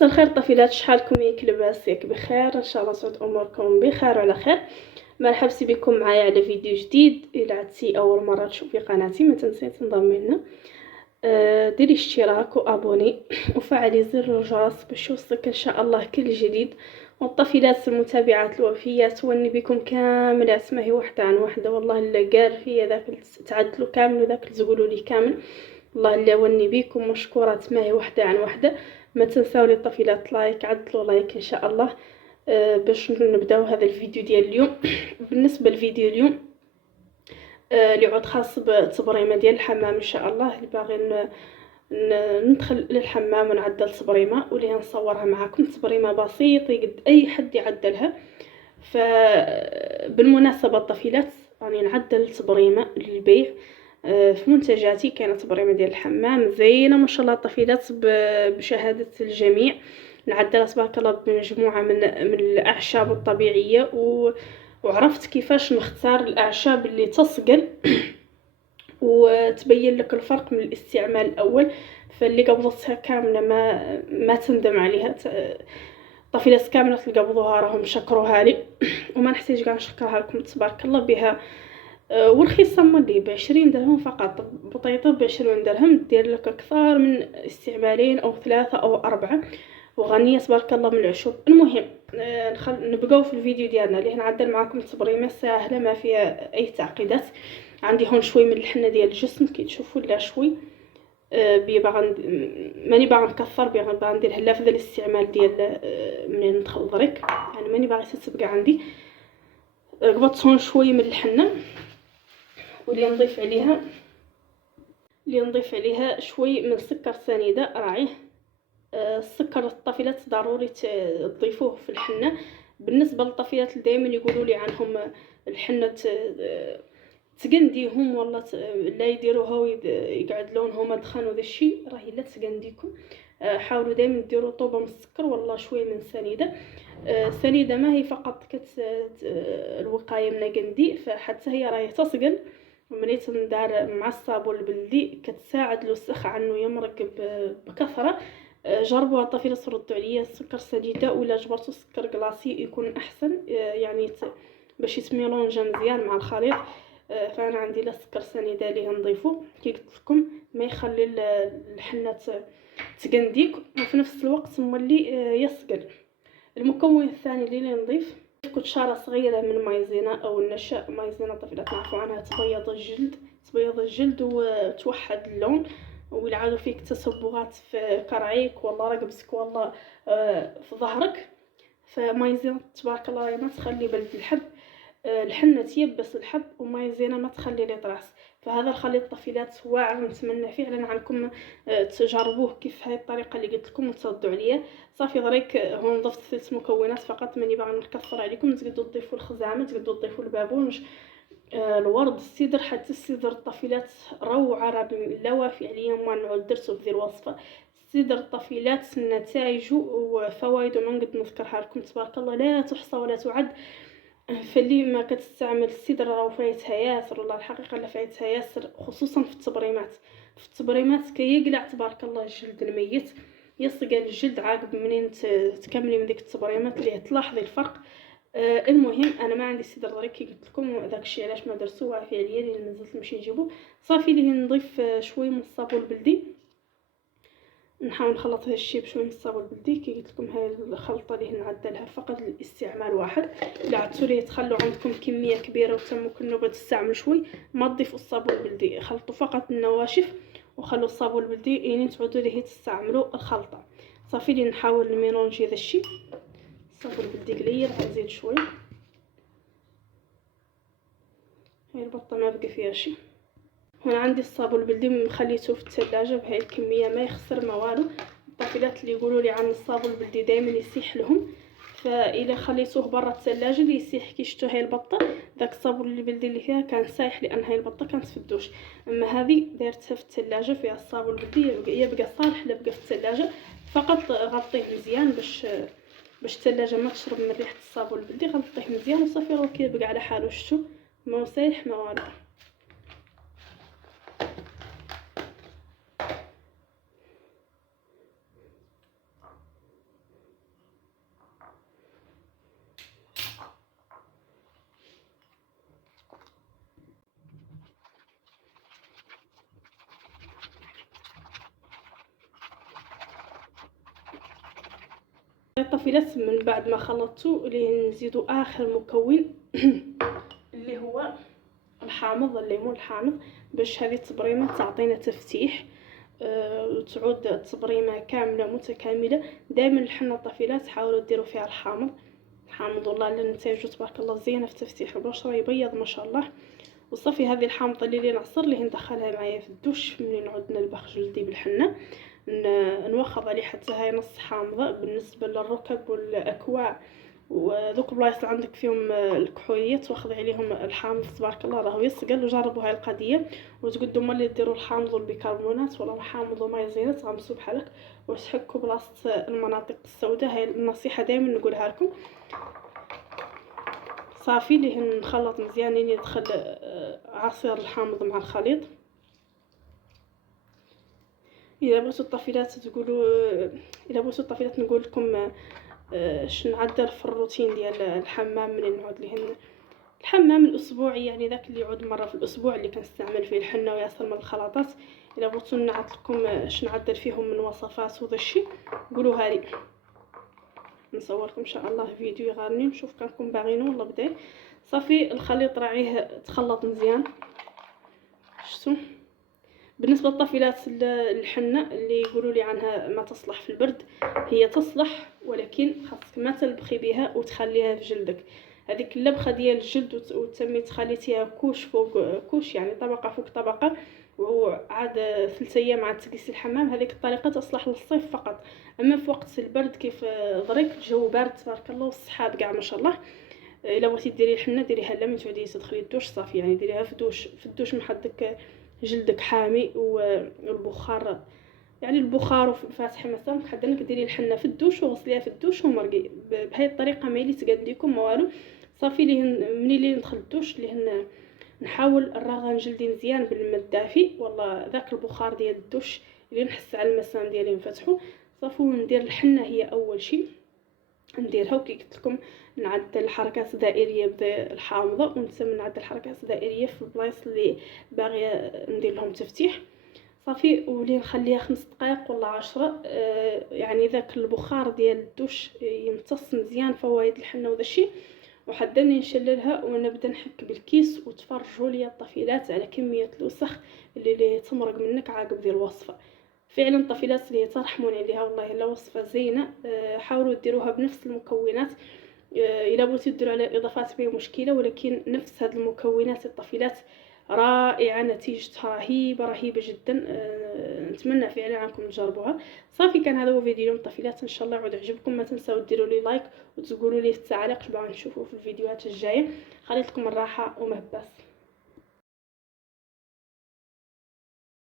مساء الخير طفيلات، شحالكم؟ ياك لاباس؟ ياك بخير؟ ان شاء الله تعود اموركم بخير وعلى خير. مرحبا بكم معايا على فيديو جديد. الى عدتي اول مره تشوفي قناتي ما تنسي تنضمي لنا، ديري اشتراك وابوني وفعلي زر الجرس باش يوصلك ان شاء الله كل جديد. والطفيلات المتابعات الوفيات وني بكم كاملات، ما هي وحده عن وحده، والله الا قال فيا ذاك تعدلوا كامل وذاك تقولوا لي كامل، والله الا وني بكم مشكورات، ما هي وحده عن وحده. ما تنساو لي الطفيلات لايك، عدلوا لايك ان شاء الله. باش نبداو هذا الفيديو ديال اليوم. بالنسبه للفيديو اليوم اللي عود خاص بالتبريمه ديال الحمام ان شاء الله، اللي باغي ندخل للحمام ونعدل تبريمه واللي نصورها معكم. تبريمه بسيطه يقد اي حد يعدلها. فبالمناسبه الطفيلات راني نعدل تبريمه للبيع في منتجاتي. كاينه تبريمه ديال الحمام زينه ما شاء الله الطفيلات بشهاده الجميع. نعدلها تبارك الله بمجموعه من الاعشاب الطبيعيه وعرفت كيفاش نختار الاعشاب اللي تصقل وتبين لك الفرق من الاستعمال الاول. فاللي قبضتها كامله ما تندم عليها. طفيلات كامله اللي قبضوها راهم شكروها لي وما نحتاج كاع نشكرها لكم تبارك الله بها. ورخيصه مولي ب20 درهم فقط. بطيطه ب20 درهم دير لك اكثر من استعمالين او 3 أو 4 وغنيه تبارك الله من العشب. المهم نبقاو في الفيديو ديالنا اللي نعدل معكم تبريمه سهله ما فيها اي تعقيدات. عندي هون شوي من الحنه ديال الجسم كي تشوفوا، لا شوي ماني باغا نكثر، باغا نديرها لا في الاستعمال ديال منين ندخل الضريك، يعني ماني باغي تبقى عندي. قبضت هون شوي من الحنه واللي نضيف عليها شوي من سكر سنيده راعيه. السكر الطفيلات ضروري تضيفوه في الحنه. بالنسبه للطفيلات اللي دائما يقولوا لي عنهم الحنه تقنديهم والله لا يديروها ويقعد لونهم دخان وذا الشيء، راهي لا تقنديكم. حاولوا دائما ديروا طوبه من السكر والله شويه من سنيده. سنيده ما هي فقط الوقايه من قندي، فحتى هي راهي تصقل وملي تندار مع الصابون البلدي كتساعد الوسخ عنه يمرق بكثره. جربوا الطفيلات ردوا عليا السكر سنيده، ولا جبرتوا سكر كلاصي يكون احسن، يعني باش يتميلونجا مزيان مع الخليط. فانا عندي لا سكر سنيده ليه نضيفه كي قلت لكم ما يخلي الحنه تقنديك وفي نفس الوقت مولي يسقل. المكون الثاني اللي نضيف كتشاره صغيره من مايزينا او النشاء. مايزينا طفيلات نعرفوا عنها تبيض الجلد وتوحد اللون. ويلعادوا فيك تصبغات في كرعيك والله رقبتك والله في ظهرك. فمايزينا تبارك الله ما تخلي بلد الحب، الحنه تيبس الحب، ومايزينا ما تخلي لي طراس. فهذا الخليط طفيلات واعر ونتمنى فعلا عنكم تجربوه كيف هاي الطريقه اللي قلت لكم وتردوا عليا. صافي دريك هون ضفت 3 مكونات فقط، ماني باغا نكثر عليكم. تقدروا تضيفوا الخزامه، تقدروا تضيفوا البابونج، الورد، السدر. حتى السدر الطفيلات روعه، راه لا وافي عليا ما نعود درتو في ذي الوصفه. السدر الطفيلات نتائجه وفوائده ما نقدر نذكرها لكم تبارك الله لا تحصى ولا تعد. فاللي ما كتستعمل السدر راه فايتها ياسر، والله الحقيقه لا فايتها ياسر، خصوصا في التبريمات كيقلع تبارك الله الجلد الميت، يصقل الجلد عاقب منين تكملي من ديك التبريمات اللي تلاحظي الفرق. المهم انا ما عندي سدر درك كي قلت لكم، داكشي علاش ما درتو عافيه عليا اللي نزلت نمشي نجيبو. صافي ليه نضيف شويه من الصابون البلدي، نحاول نخلط هذا الشيء بشويه من الصابون البلدي. كي قلت لكم هاي الخلطه اللي نعدلها فقط للاستعمال واحد. الا عدتوا ليه تخلوا عندكم كميه كبيره وتموا كل نوبه تستعملوا شوي ما تضيفوا الصابون البلدي، خلطوا فقط النواشف وخلوا الصابون البلدي يعني تعودوا ليه تستعملوا الخلطه. صافي لي نحاول نميلونجي هذا الشيء. الصابون البلدي قليل، غنزيد شويه. هاي البطه ما بقى فيها شيء. هنا عندي الصابون البلدي خليته في الثلاجه بهاي الكميه ما يخسر ما والو. الطفيلات اللي يقولوا لي عن الصابون البلدي دائما يسيح لهم، فإلا خليتوه برا الثلاجه اللي يسيح كي شفتوا هاي البطه داك الصابون البلدي اللي فيها كان سايح لان هاي البطه كانت في الدوش. اما هذه دايرتها في الثلاجه فيها الصابون البلدي يبقى صالح لبقى في الثلاجه. فقط غطيه مزيان باش الثلاجه ما تشرب من ريحه الصابون البلدي. غطيه مزيان وصافي راه كيبقى على حاله. شفتوا ما سايح ما والو. الطفيلات من بعد ما خلطته ليه نزيدو اخر مكون اللي هو الحامض، الليمون الحامض، باش هذه التبريمه تعطينا تفتيح وتعود التبريمه كامله متكامله. دائما الحنه الطفيلات حاولوا ديروا فيها الحامض والله النتائج تبارك الله زينه في تفتيح البشره، يبيض ما شاء الله. وصافي هذه الحامضه اللي نعصر ليه ندخلها معايا في الدوش ملي نعود نلبخ جلدي بالحنه، نوخض عليه حتى هاي نص حامضه. بالنسبه للركب والاكواع وذوك البلايص اللي عندك فيهم الكحوليات توخذي عليهم الحامض تبارك الله راهو يسقل. وجربوا هاي القضيه وتقدوا ملي ديروا الحامض والبيكربونات ولا الحامض ومايزينا تغمسوا بحالك وتحكوا بلاصه المناطق السوداء. هاي النصيحه دائما نقولها لكم. صافي ليه نخلط مزيان، يعني ندخل عصير الحامض مع الخليط. اذا بغيتوا الطفيلات تقولوا اذا بغيتوا الطفيلات نقول لكم اش نعدل في الروتين ديال الحمام من نعود لهن الحمام الاسبوعي، يعني ذاك اللي يعود مره في الاسبوع اللي كنستعمل فيه الحنه وياسر من الخلطات. اذا بغيتوا نعطي لكم اش نعدل فيهم من وصفات وذا الشيء قولوها لي، نصور لكم ان شاء الله فيديو يغارني نشوف كانكم باغينو ولا بداي. صافي الخليط راعيه تخلط مزيان. شفتوا بالنسبه للطفيلات الحنه اللي يقولوا لي عنها ما تصلح في البرد، هي تصلح ولكن خاصك ما تلبخي بها وتخليها في جلدك. هذيك اللبخه ديال الجلد وتسمي تخليتيها كوش فوق كوش، يعني طبقه فوق طبقه، وعاد 3 ايام عاد تجلسي الحمام. هذيك الطريقه تصلح للصيف فقط. اما في وقت البرد كيف ظريك الجو بارد تبارك الله والسحاب كاع ما شاء الله، الا بغيتي ديري الحنه ديريها لا من تعودي تدخلي الدوش صافي، يعني ديريها في الدوش محدك جلدك حامي والبخار، يعني البخار فاتح مثلا حتى انك ديري الحنه في الدوش وغسليها في الدوش ومرقي بهذه الطريقه. ما يلي تقاديكم ما والو صافي. ليه مني لي ندخل الدوش ليه نحاول نراغن جلدي مزيان بالماء الدافي، والله ذاك البخار ديال الدوش اللي نحس على المسام ديالي نفتحو صافي. وندير الحنه هي اول شيء نديرها، وكي قلت لكم نعدل حركات دائريه بالحامضه ونسمى نعدل حركات دائريه في البلايص اللي باغيه ندير لهم تفتيح صافي. ولي نخليها 5 دقائق ولا 10 يعني ذاك البخار ديال الدوش يمتص مزيان فوائد الحنه وذا الشيء. وحداني نشللها ونبدا نحك بالكيس وتفرجوا لي الطفيلات على كميه الوسخ اللي تمرق منك عقب ذي الوصفه. فعلا الطفيلات اللي ترحمون عليها والله الا وصفه زينه. حاولوا ديروها بنفس المكونات. الا بغيتو ديروا على اضافات ما مشكله، ولكن نفس هاد المكونات الطفيلات رائعه، نتيجتها رهيبه جدا. نتمنى فعلا عنكم تجربوها. صافي كان هذا هو فيديو اليوم الطفيلات، ان شاء الله يعود يعجبكم. ما تنساو ديروا لي لايك وتقولوا لي في التعليق اش باغي نشوفوا في الفيديوهات الجايه. خليت لكم الراحه ومهباس.